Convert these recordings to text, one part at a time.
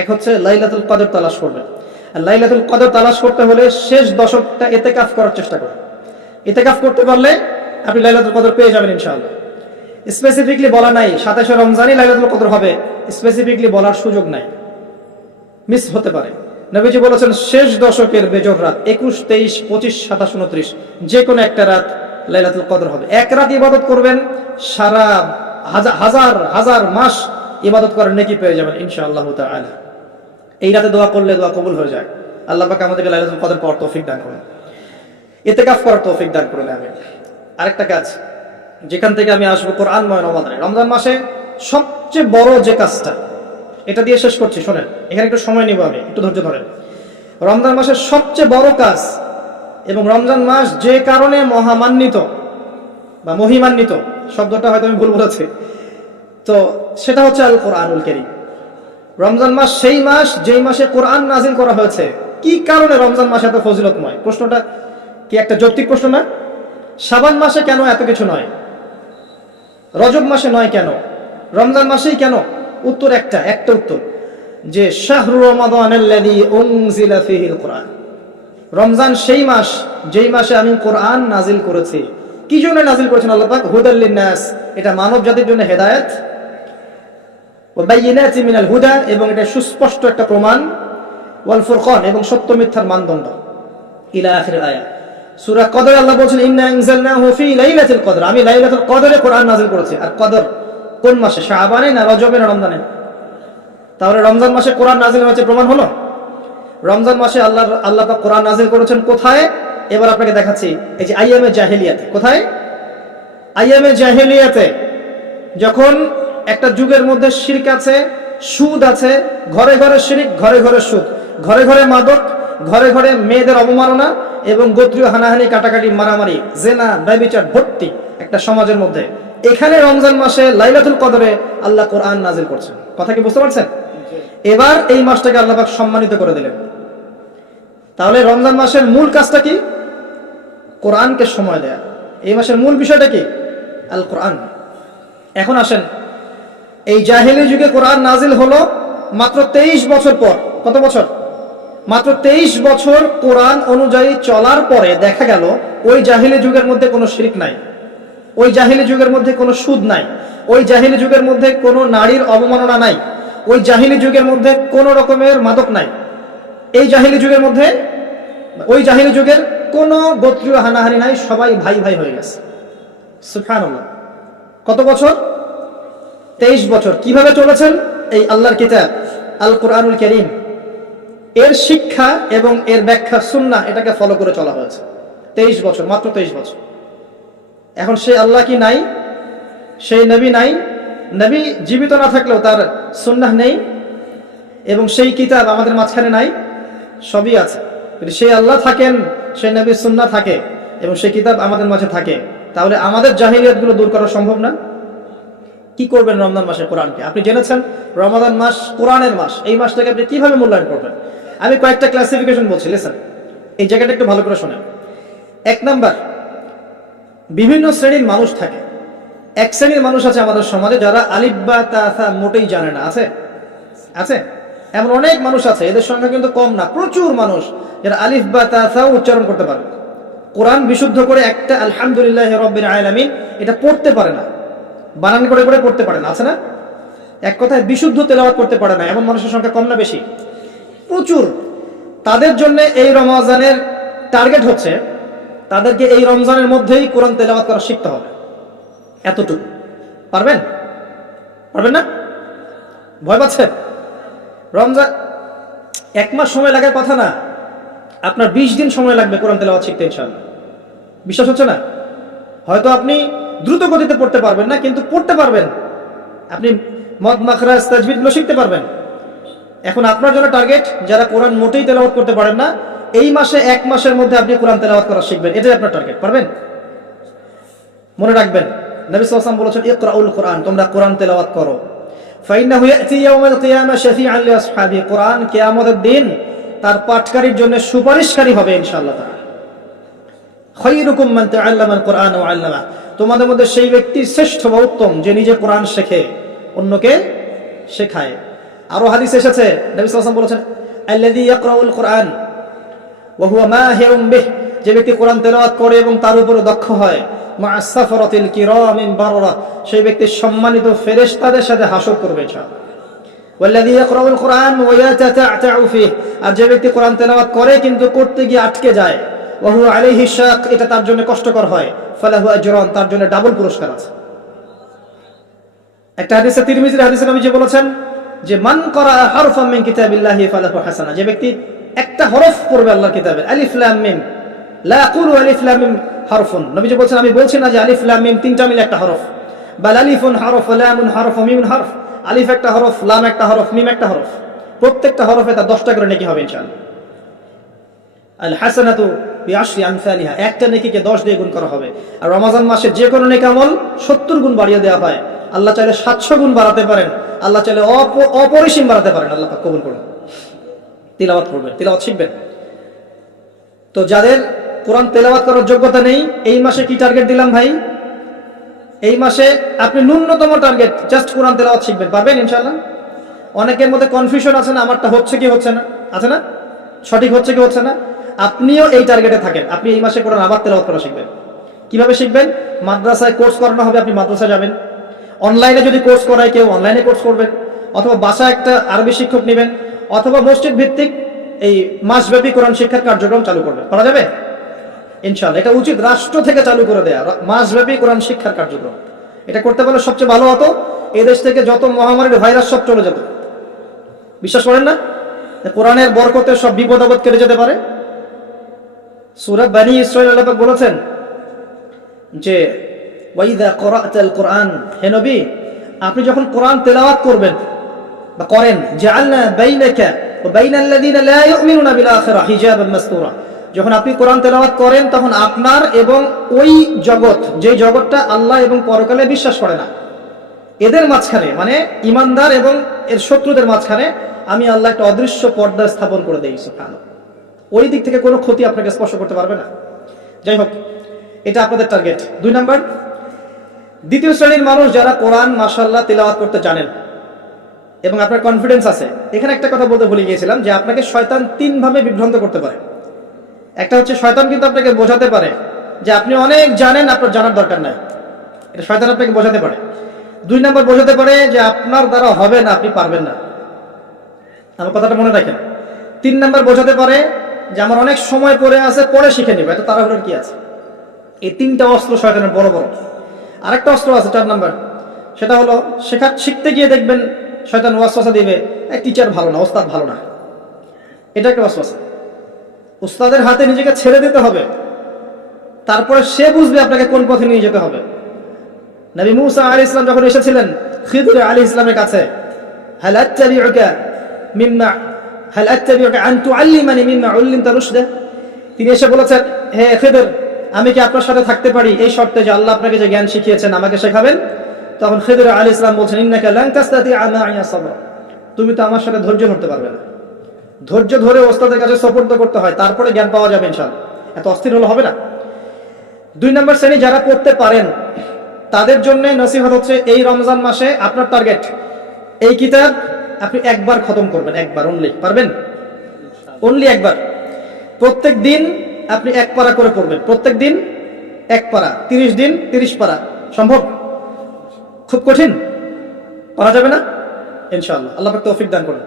এক হচ্ছে লাইলাতুল কদর তালাশ করবেন। আর লাইলাতুল কদর তালাশ করতে হলে শেষ দশকটা ইতিকাফ করার চেষ্টা করুন। ইতিকাফ করতে পারলে আপনি লাইলাতুল কদর পেয়ে যাবেন ইনশাআল্লাহ। স্পেসিফিকলি বলা নাই 27 রমজানই লাইলাতুল কদর হবে, স্পেসিফিকলি বলার সুযোগ নাই, মিস হতে পারে। নবীজি বলেছেন শেষ দশকের বেজর রাত 21, 23, 25, 27, 29 যে কোনো একটা রাত লাইলাতুল কদর হবে। এক রাত ইবাদত করবেন, সারা হাজার হাজার মাস ইবাদত করার নেকি পেয়ে যাবেন ইনশাআল্লাহ তাআলা। এই রাতে দোয়া করলে দোয়া কবুল হয়ে যায়। আল্লাহ পাক আমাদেরকে লাইলাতুল কদর পাওয়ার তৌফিক দান করুন, ইতিকাফ করার তৌফিক দান করুন। আমি আরেকটা কাজ যেখান থেকে আমি আসবো, কোরআনময় রমাদানে, রমজান মাসে সবচেয়ে বড় যে কাজটা, এটা দিয়ে শেষ করছি, শোনেন, এখানে একটু সময় নিব, আমি একটু ধৈর্য ধরেন। রমজান মাসের সবচেয়ে বড় কাজ এবং রমজান মাস যে কারণে মহামান্বিত বা মহিমান্বিত, শব্দটা হয়তো আমি ভুল বলেছি, তো সেটা হচ্ছে আল কোরআনুল কারীম। রমজান মাস সেই মাস যেই মাসে কোরআন নাজিল করা হয়েছে। কি কারণে রমজান মাস এত ফজিলতময়? প্রশ্নটা কি একটা যৌক্তিক প্রশ্ন না? শাবান মাসে কেন এত কিছু নয়? রজব মাসে নয় কেন? রমজান মাসেই কেন? উত্তর একটা উত্তর, যে শাহরু রমাদানাল্লাযী উনজিলা ফীহিল কোরআন। রমজান সেই মাস যেই মাসে আমি কোরআন নাজিল করেছি। কি জন্য নাজিল করেছেন আল্লাহ পাক? হুদাল লিন্নাস, এটা মানব জাতির জন্য হেদায়েত, ওয়া বাইয়িনাতি মিনাল হুদা, এবং এটা সুস্পষ্ট একটা প্রমাণ, ওয়াল ফুরকান, এবং সত্য মিথ্যার মানদণ্ড, ইলা আখির আয়াত। সূরা কদর আল্লাহ বলেছেন ইন্না আনজালনাহু ফি লাইলাতুল কদর, আমি লাইলাতুল কদরে কোরআন নাজিল করেছি। আর কদর কোন মাসে? শাবানে না রজবে না রমজানে? তাহলে রমজান মাসে কোরআন নাজিল হয়েছে, প্রমাণ হলো। রমজান মাসে আল্লাহ পাক কোরআন নাজিল করেছেন কোথায়? এবার আপনাকে দেখাচ্ছি। এই যে আইয়ামে জাহেলিয়াতে। কোথায়? আইয়ামে জাহেলিয়াতে, যখন একটা যুগের মধ্যে শিরক আছে, সুদ আছে, ঘরে ঘরে শিরক, ঘরে ঘরে সুদ, ঘরে ঘরে মাদক, ঘরে ঘরে মেয়েদের অবমাননা এবং গোত্রীয় হানাহানি, কাটাকাটি, মারামারি, জেনা, ব্যভিচার ভর্তি একটা সমাজের মধ্যে। এখানে রমজান মাসে লাইলাতুল কদরে আল্লাহ কোরআন নাজিল করছেন। কথা কি বুঝতে পারছেন? এবার এই মাসটাকে আল্লাহ পাক সম্মানিত করে দিলেন। তাহলে রমজান মাসের মূল কাজটা কি? কোরআনকে সময় দেয়া। এই মাসের মূল বিষয়টা কি? আল কোরআন। এখন আসেন, এই জাহেলি যুগে কোরআন নাজিল হলো মাত্র 23 বছর পর। কত বছর? মাত্র 23 বছর কোরআন অনুযায়ী চলার পরে দেখা গেল ওই জাহেলি যুগের মধ্যে কোনো শিরক নাই, ওই জাহেলি যুগের মধ্যে কোনো সুদ নাই, ওই জাহেলি যুগের মধ্যে কোনো নারীর অবমাননা নাই, ওই জাহেলি যুগের মধ্যে কোনো রকমের মাদক নাই, এই জাহেলি যুগের মধ্যে, ওই জাহেলি যুগের কোনো গোত্রীয় হানাহানি নাই, সবাই ভাই ভাই হয়ে গেছে। সুবহানাল্লাহ। কত বছর? 23 বছর। কিভাবে চলেছেন? এই আল্লাহর কিতাব আল কোরআনুল কারীম, এর শিক্ষা এবং এর ব্যাখ্যা সুন্নাহ, এটাকে ফলো করে চলা হয়েছে 23 বছর, মাত্র 23 বছর। এখন সেই আল্লাহ কি নাই? সেই নবী নাই? নবী জীবিত না থাকলেও তার সুন্নাহ নেই, এবং সেই কিতাব আমাদের মাঝখানে নাই? সবই আছে। যদি সেই আল্লাহ থাকেন, সেই নবীর সুন্নাহ থাকে, এবং সেই কিতাব আমাদের মাঝে থাকে, তাহলে আমাদের জাহিলিয়াতগুলো দূর করা সম্ভব না? কি করবেন রমজান মাসে কোরআনকে? আপনি জেনেছেন রমাদান মাস কোরআনের মাস, এই মাসটাকে আপনি কিভাবে মূল্যায়ন করবেন? আমি কয়েকটা ক্লাসিফিকেশন বলছি, লিসেন, এই জায়গাটা একটু ভালো করে শোনেন। 1 নাম্বার, বিভিন্ন শ্রেণীর মানুষ থাকে। এক শ্রেণীর মানুষ আছে আমাদের সমাজে যারা আলিফ বা তা মোটেই জানে না। আছে? আছে? এমন অনেক মানুষ আছে, এদের সংখ্যা কিন্তু কম না, প্রচুর মানুষ যারা আলিফ বা তা উচ্চারণ করতে পারে, কোরআন বিশুদ্ধ করে একটা আলহামদুলিল্লাহ রাব্বিল আলামিন এটা পড়তে পারে না, বানান করে করে পড়তে পারে না। আছে না? এক কথায় বিশুদ্ধ তেলাওয়াত করতে পারে না, এমন মানুষের সংখ্যা কম না বেশি? প্রচুর। তাদের জন্য এই রমজানের টার্গেট হচ্ছে তাদেরকে এই রমজানের মধ্যেই কোরআন তেলাওয়াত করা শিখতে হবে। এতটুকু পারবেন? পারবেন না? ভয় পাচ্ছেন? রমজান 1 মাস সময় লাগার কথা না, আপনার 20 দিন সময় লাগবে কোরআন তেলাওয়াত শিখতে ইনশাআল্লাহ। বিশ্বাস হচ্ছে না? হয়তো আপনি দ্রুত গতিতে পড়তে পারবেন না, কিন্তু পড়তে পারবেন। আপনি মদ, মাখরাজ, তাজবিদগুলো শিখতে পারবেন। এখন আপনার জন্য টার্গেট যারা কোরআন মোটেই তেলাওয়াত করতে পারেন না, এই মাসে 1 মাসের মধ্যে আপনি কোরআন তেলাওয়াত করা শিখবেন, এটাই আপনার টার্গেট। পারবেন? মনে রাখবেন, নবী সাল্লাল্লাহু আলাইহি ওয়াসাল্লাম বলেছেন ইকরাউল কোরআন, তোমরা কোরআন তেলাওয়াত করো। ফাইন্নাহু ইয়াতি ইয়াউমাল কিয়ামা শাফিআন লিআসহাবি, কোরআন কিয়ামতের দিন তার পাঠকারীর জন্য সুপারিশকারী হবে ইনশাআল্লাহ তাআলা। খায়রুকুম মান তাআল্লামাল কোরআন ওয়া আল্লামা, তোমাদের মধ্যে সেই ব্যক্তি শ্রেষ্ঠ বা উত্তম যে নিজে কোরআন শেখে, অন্যকে শেখায়। আরো হাদিস এসেছে, নবী সাল্লাল্লাহু আলাইহি ওয়াসাল্লাম বলেছেন, আল্লাযী ইয়াকরাউল কুরআন ওয়া হুয়া মাহিরুম বিহ, যে ব্যক্তি কোরআন তেলাওয়াত করে এবং তার উপরে দক্ষ হয়, মা'আস সাফরাতিল কিরামিন বাররা, সেই ব্যক্তি সম্মানিত ফেরেশতাদের সাথে হাসর করবে ইনশাআল্লাহ। ওয়াল্লাযী ইয়াকরাউল কুরআন ওয়া ইয়াতাতা'তাউ ফীহ, আর যে ব্যক্তি কোরআন তেলাওয়াত করে কিন্তু করতে গিয়ে আটকে যায়, ওয়া হুয়া আলাইহি শাক, এটা তার জন্য কষ্টকর হয়, ফালাহু আজরান, তার জন্য ডাবল পুরস্কার আছে। একটা হাদিসে, তিরমিজির হাদিসে নবীজি বলেছেন যে মান করা হারফাম মিন কিতাবিল্লাহি ফালাহু হাসানা, যে ব্যক্তি একটা হরফ পড়বে আল্লাহর কিতাবের, আলিফ লাম মিম, লা আকুলু আলিফ লাম মিম হারফুন, নবীজি বলেছেন আমি বলছি না যে আলিফ লাম মিম তিনটা মিলে একটা হরফ, বাল আলিফুন হরফ, লামুন হরফ, মিমুন হরফ, আলিফ একটা হরফ, লাম একটা হরফ, মিম একটা হরফ, প্রত্যেকটা হরফে তার 10টা করে নেকি হবে ইনশাআল্লাহ। আল হাসানাতু বিআশরি আমসালিহা, একটা নেকিকে 10 দিয়ে গুণ করা হবে। আর রমজান মাসে যে কোনো নেক আমল 70 গুণ বাড়িয়ে দেওয়া হয়। আল্লাহ চাইলে 700 গুণ বাড়াতে পারেন, আল্লাহ চাইলে অপরিসীম বাড়াতে পারেন। আল্লাহ পাক কবুল করুন। তিলাওয়াত করবেন, তিলাওয়াত শিখবেন। তো যাদের কোরআন তেলাওয়াত করার যোগ্যতা নেই, এই মাসে কি টার্গেট দিলাম ভাই? এই মাসে আপনি ন্যূনতম টার্গেট জাস্ট কোরআন তেলাওয়াত শিখবেন, পারবেন ইনশাআল্লাহ। অনেকের মধ্যে কনফিউশন আছে না, আমারটা হচ্ছে কি হচ্ছে না, আছে না, সঠিক হচ্ছে কি হচ্ছে না। আপনিও এই টার্গেটে থাকেন, আপনি এই মাসে কোরআন আবার তেলাওয়াত করা শিখবেন। কিভাবে শিখবেন? মাদ্রাসায় কোর্স করানো হবে, আপনি মাদ্রাসায় যাবেন। অনলাইনে যদি কোর্স করায় কেউ, অনলাইনে কোর্স করবেন, অথবা বাসায় একটা আরবি শিক্ষক নেবেন, অথবা মসজিদ ভিত্তিক এই মাসব্যাপী কোরআন শিক্ষার কার্যক্রম চালু করবেন। করা যাবে ইনশাআল্লাহ। এটা উচিত রাষ্ট্র থেকে চালু করে দেয়া, মাসব্যাপী কোরআন শিক্ষার কার্যক্রম। এটা করতে পারলে সবচেয়ে ভালো হতো, এদেশ থেকে যত মহামারীর ভাইরাস সব চলে যেত। বিশ্বাস করেন না কোরআনের বরকতে সব বিপদ আপদ কেটে যেতে পারে? সূরা বনী ইসরাঈল আল্লাহ পাক বলেছেন যে ওয়াইদা ক্বরা'তাল কুরআন, হে নবী আপনি যখন কোরআন তেলাওয়াত করবেন বা করেন, জাআলনা বাইনাকা ওয়া বাইনাল্লাযীনা লা ইউমিনুনা বিল আখিরাহ হিজাবান মাসতুরা, যখন আপনি কোরআন তেলাওয়াত করেন তখন আপনার এবং ওই জগৎ, যে জগৎটা আল্লাহ এবং পরকালে বিশ্বাস করে না, এদের মাঝখানে, মানে ইমানদার এবং এর শত্রুদের মাঝখানে আমি আল্লাহ একটা অদৃশ্য পর্দা স্থাপন করে দেই। সুবহানাল্লাহ। ওই দিক থেকে কোনো ক্ষতি আপনাকে স্পর্শ করতে পারবে না। যাই হোক, এটা আপনাদের টার্গেট। 2 নাম্বার, দ্বিতীয় শ্রেণীর মানুষ যারা কোরআন মাশাআল্লাহ তেলাওয়াত করতে জানেন এবং আপনার কনফিডেন্স আছে। এখানে একটা কথা বলতে ভুলে গিয়েছিলাম যে আপনাকে শয়তান 3 ভাবে বিভ্রান্ত করতে পারে। একটা হচ্ছে শয়তান কিন্তু আপনাকে বোঝাতে পারে যে আপনি অনেক জানেন, আপনার জানার দরকার নাই, এটা শয়তান আপনাকে বোঝাতে পারে। 2 নাম্বার বোঝাতে পারে যে আপনার দ্বারা হবে না, আপনি পারবেন না। আমার কথাটা মনে রাখেন। 3 নাম্বার বোঝাতে পারে যে আমার অনেক সময় পড়ে আছে, পরে শিখে নিব, এত তাড়াহুড়োর কি আছে। এই 3টা অস্ত্র শয়তানের বড় বড়। আরেকটা অস্ত্র আছে 4 নাম্বার, সেটা হলো শিখতে গিয়ে দেখবেন শয়তান ওয়াসওয়াসা দিবে, এই টিচার ভালো না, ওস্তাদ ভালো না। এটা একটা ওয়াসওয়াসা। উস্তাদের হাতে নিজেকে ছেড়ে দিতে হবে, তারপরে সে বুঝবে আপনাকে কোন পথে নিয়ে যেতে হবে। নবী মূসা আলাইহিস সালাম যখন এসেছিলেন খিদর আলাইহিস সালামের কাছে, হাল আত্তাবিউকা আন তুআল্লিমানি মিম্মা উল্লিমতা রুশদা, তিনি এসে বলেছেন, হে খিদর আমি কি আপনার সাথে থাকতে পারি এই শর্তে যে আল্লাহ আপনাকে যে জ্ঞান শিখিয়েছেন আমাকে শেখাবেন? তখন খিদর আলাইহিস সালাম বলছেন, ইন্নাকা লান তাস্তাতিআ মা'ইয়া সাবরা, তুমি তো আমার সাথে ধৈর্য ধরতে পারবে না। ধৈর্য ধরে ওস্তাদের কাছে সুপর্দ করতে হয়, তারপরে জ্ঞান পাওয়া যাবে ইনশাআল্লাহ। এত অস্থির হলে হবে না। 2 নম্বর শ্রেণী যারা পড়তে পারেন তাদের জন্য নসিহত হচ্ছে, এই রমজান মাসে আপনার টার্গেট এই কিতাব আপনি একবার খতম করবেন, একবার অনলি। পারবেন? অনলি একবার। প্রত্যেক দিন আপনি 1 পারা করে পড়বেন, প্রত্যেক দিন 1 পারা, 30 দিন 30 পারা। সম্ভব? খুব কঠিন? পারা যাবে না ইনশাআল্লাহ। আল্লাহ পাক তৌফিক দান করুন।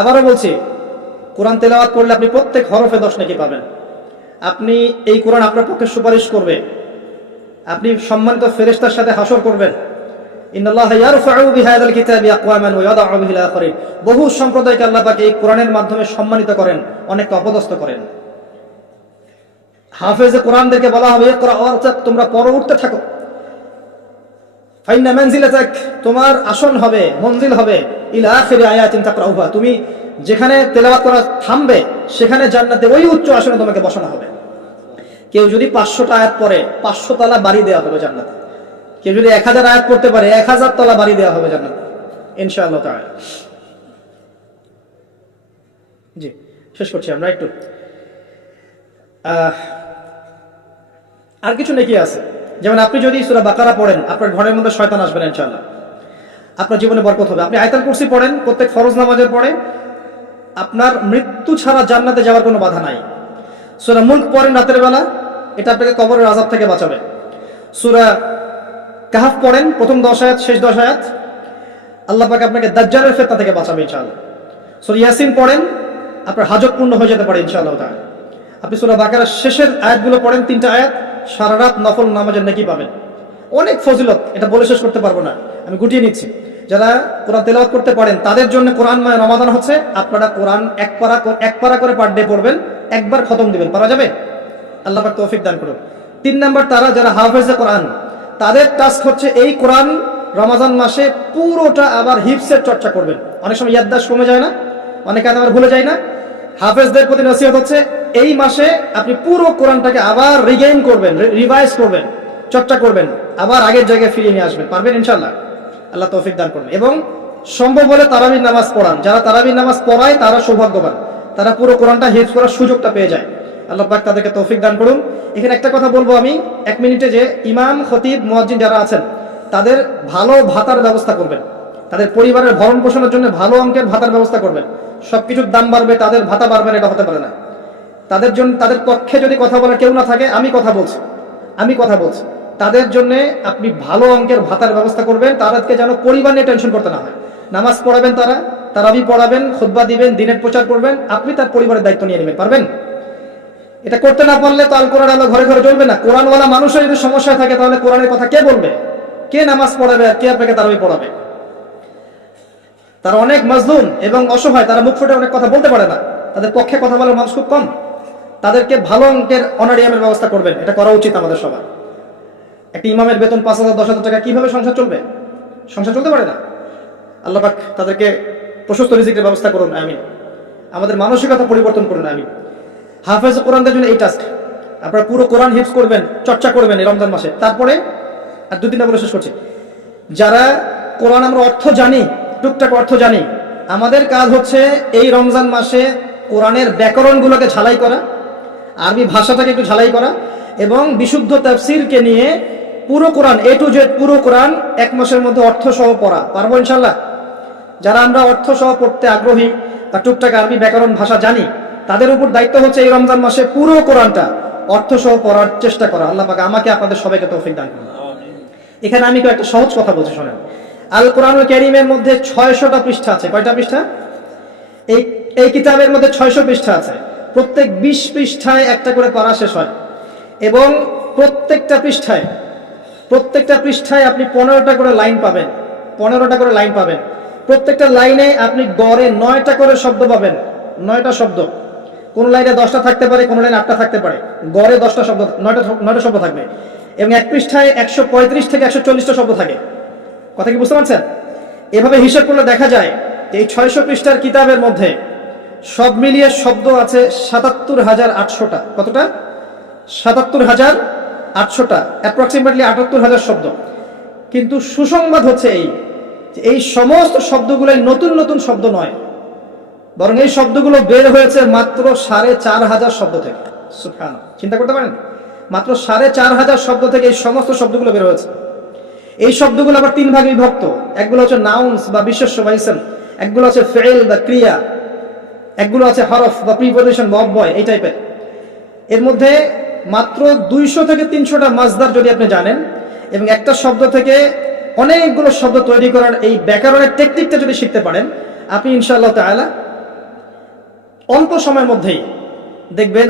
আবারও বলছি, কোরআন তেলাওয়াত করলে আপনি প্রত্যেক হরফে 10 নেকি পাবেন। আপনি এই কোরআন আপনার পক্ষে সুপারিশ করবে, আপনি সম্মানিত ফেরেশতার সাথে হাসর করবেন। ইন্নাল্লাহা ইয়ারফাউ বিহাযাল কিতাবি আকওয়ামান ওয়া ইয়াদাউ বিহিল আখারিন, বহু সম্প্রদায়কে আল্লাহ পাক এই কোরআনের মাধ্যমে সম্মানিত করেন, অনেককে অপদস্থ করেন। হাফেজে কোরআনদেরকে বলা হবে, ইকরা ওয়ারতাক, তোমরা পড়ো, উঠতে থাকো। ফাইন্না মানজিলাতাক, তোমার আসন হবে, মঞ্জিল হবে, ইলা আখিরি আয়াতিন তাকরাউহা, তুমি যেখানে তেলাওয়াত করা থামবে সেখানে জান্নাতে ওই উচ্চ আসনে তোমাকে বসানো হবে। কেউ যদি 500টা আয়াত পড়ে 500 তলা বাড়ি দেওয়া হবে জান্নাতে। কেউ যদি 1000 আয়াত পড়তে পারে 1000 তলা বাড়ি দেওয়া হবে জান্নাতে ইনশাআল্লাহ তাআলা। জি, শেষ করছি আমরা একটু। আর কিছু নেকি আছে, যেমন আপনি যদি সূরা বাকারা পড়েন আপনার ঘরের মধ্যে শয়তান আসবে না ইনশাআল্লাহ। আপনার জীবনে বরকত হবে। আপনি আয়াতুল কুরসি পড়েন প্রত্যেক ফরজ নামাজের পরে, আপনার মৃত্যু ছাড়া জান্নাতে যাওয়ার কোনো বাধা নাই। সূরা মুলক পড়েন রাতের বেলা, এটা আপনাকে কবরের আযাব থেকে বাঁচাবে। সূরা কাহফ পড়েন প্রথম 10 আয়াত শেষ 10 আয়াত, আল্লাহ পাক আপনাকে দাজ্জালের ফিতনা থেকে বাঁচাবে ইনশাআল্লাহ। সূরা ইয়াসিন পড়েন, আপনার হাজত পূর্ণ হয়ে যেতে পারে ইনশাআল্লাহ তাআলা। আপনি সূরা বাকারার শেষের আয়াতগুলো পড়েন, 3টা আয়াত, সারা রাত নফল নামাজের নেকি পাবেন। অনেক ফজিলত, এটা বলে শেষ করতে পারবো না, আমি গুটিয়ে নিচ্ছি। যারা কোরআন তেলাওয়াত করতে পারেন তাদের জন্য কোরআনময় রমাদান হচ্ছে, আপনারা কোরআন এক পারা করে পার ডে পড়বেন, একবার খতম দিবেন, পারা যাবে? আল্লাহ পাক তৌফিক দান করুন। 3 নাম্বার, তারা যারা হাফেজে কোরআন, তাদের টাস্ক হচ্ছে এই কোরআন রমাদান মাসে পুরোটা আবার হিফসের চর্চা করবেন। অনেক সময় ইয়াদদাশ কমে যায় না, অনেকে আবার ভুলে যায় না। হাফেজদের প্রতি নসিহত হচ্ছে এই মাসে আপনি পুরো কোরআনটাকে আবার রিগেইন করবেন, রিভাইজ করবেন, চর্চা করবেন, আবার আগের জায়গায় ফিরিয়ে নিয়ে আসবেন। পারবেন ইনশাআল্লাহ? আল্লাহ তৌফিক দান করবেন। এবং সম্ভব হলে তারাবির নামাজ পড়ান। যারা তারাবির নামাজ পড়ায় তারা সৌভাগ্যবান, তারা পুরো কোরআনটা হিফজ করার সুযোগটা পেয়ে যায়। আল্লাহ পাক তাদেরকে তৌফিক দান করুন। এখানে একটা কথা বলবো আমি 1 মিনিটে, যে ইমাম, খতিব, মুয়াজ্জিন যারা আছেন তাদের ভালো ভাতার ব্যবস্থা করবেন, তাদের পরিবারের ভরণ পোষণের জন্য ভালো অঙ্কের ভাতার ব্যবস্থা করবেন। সবকিছুর দাম বাড়বে, তাদের ভাতা বাড়বে না, এটা হতে পারে না। তাদের জন্য, তাদের পক্ষে যদি কথা বলার কেউ না থাকে, আমি কথা বলছি, তাদের জন্য আপনি ভালো অঙ্কের ভাতার ব্যবস্থা করবেন, তাদেরকে যেন পরিবার নিয়ে টেনশন করতে না হয়। নামাজ পড়াবেন, তারাবি পড়াবেন, খুতবা দিবেন, দিনের প্রচার করবেন, আপনি তার পরিবারের দায়িত্ব নিয়ে নেবেন। পারবেন? এটা করতে না পারলে তো আল কোরআন আলো ঘরে ঘরে চলবে না। কোরআনওয়ালা মানুষের যদি সমস্যা থাকে তাহলে কোরআনের কথা কে বলবে? কে নামাজ পড়াবে আর কে আপনাকে তারাবি পড়াবে? তারা অনেক মাজলুম এবং অসহায়, তারা মুখ ফুটে অনেক কথা বলতে পারে না, তাদের পক্ষে কথা বলার মানুষ খুব কম। তাদেরকে ভালো অঙ্কের অনারিয়ামের ব্যবস্থা করবেন, এটা করা উচিত আমাদের সবার। একটা ইমামের বেতন 5,000 10,000 টাকা, কিভাবে সংসার চলবে? সংসার চলতে পারে না। আল্লাহ পাক তাদেরকে প্রশস্ত রিজিকের ব্যবস্থা করুন, আমিন। আমাদের মানসিকতা পরিবর্তন করুন, আমিন। হাফেজ কোরআনদের জন্য এই টাস্ক, আপনারা পুরো কোরআন হিফজ করবেন, চর্চা করবেন এই রমজান মাসে। তারপরে আর 2-3টা বলে শেষ করছি। যারা কোরআন আমরা অর্থ জানি, টুকটাক অর্থ জানি, আমাদের কাজ হচ্ছে এই রমজান মাসে কোরআনের ব্যাকরণগুলোকে ঝালাই করা, আরবি ভাষাটাকে একটু ঝালাই করা, এবং বিশুদ্ধ তাফসীরকে নিয়ে পুরো কোরআন A to Z পুরো কোরআন 1 মাসের মধ্যে অর্থ সহ পড়া। পারবো ইনশাআল্লাহ? যারা আমরা অর্থ সহ পড়তে আগ্রহী বা টুকটাক আরবি ব্যাকরণ ভাষা জানি, তাদের উপর দায়িত্ব হচ্ছে এই রমজান মাসে পুরো কোরআনটা অর্থ সহ পড়ার চেষ্টা করা। আল্লাহ পাক আমাকে আপনাদের সবাইকে তৌফিক দান করুন। এখানে আমি একটা সহজ কথা বলছি, শোনেন। আল কোরআনুল কারীমের মধ্যে 600টা পৃষ্ঠা আছে। কয়টা পৃষ্ঠা? এই কিতাবের মধ্যে 600 পৃষ্ঠা আছে। প্রত্যেক 20 পৃষ্ঠায় একটা করে পারা শেষ হয়, এবং প্রত্যেকটা পৃষ্ঠায় আপনি 15টা করে লাইন পাবেন। প্রত্যেকটা লাইনে আপনি গড়ে 9টা করে শব্দ পাবেন। 9টা শব্দ, কোন লাইনে 10টা থাকতে পারে, কোন লাইনে 8টা থাকতে পারে, গড়ে 10টা শব্দ, 9টা শব্দ থাকবে। এবং এক পৃষ্ঠায় 135 থেকে 140টা শব্দ থাকে। কথা কি বুঝতে পারছেন? এভাবে হিসাব করলে দেখা যায় যে এই 600 পৃষ্ঠার কিতাবের মধ্যে সব মিলিয়ে শব্দ আছে 77,800টা। কতটা? 77,800টা, অ্যাপ্রক্সিমেটলি 78,000 শব্দ। কিন্তু সুসংবাদ হচ্ছে এই সমস্ত শব্দগুলো নতুন নতুন শব্দ নয়, বরং এই শব্দগুলো বের হয়েছে মাত্র 4,500 শব্দ থেকে। সুবহানাল্লাহ, চিন্তা করতে পারেন? মাত্র 4,500 শব্দ থেকে এই সমস্ত শব্দগুলো বের হয়েছে। এই শব্দগুলো আবার 3 ভাগে বিভক্ত। একগুলো হচ্ছে নাউন্স বা বিশেষ্য বা ইসম, একগুলো হচ্ছে ফেল বা ক্রিয়া, একগুলো আছে হরফ বা প্রিপোজিশন বা অব্যয়, এই টাইপের। এর মধ্যে মাত্র 200 থেকে 300টা মাজদার যদি আপনি জানেন, এবং একটা শব্দ থেকে অনেকগুলো শব্দ তৈরি করার এই ব্যাকরণের টেকনিকটা যদি শিখতে পারেন, আপনি ইনশাআল্লাহ তাআলা অল্প সময়ের মধ্যেই দেখবেন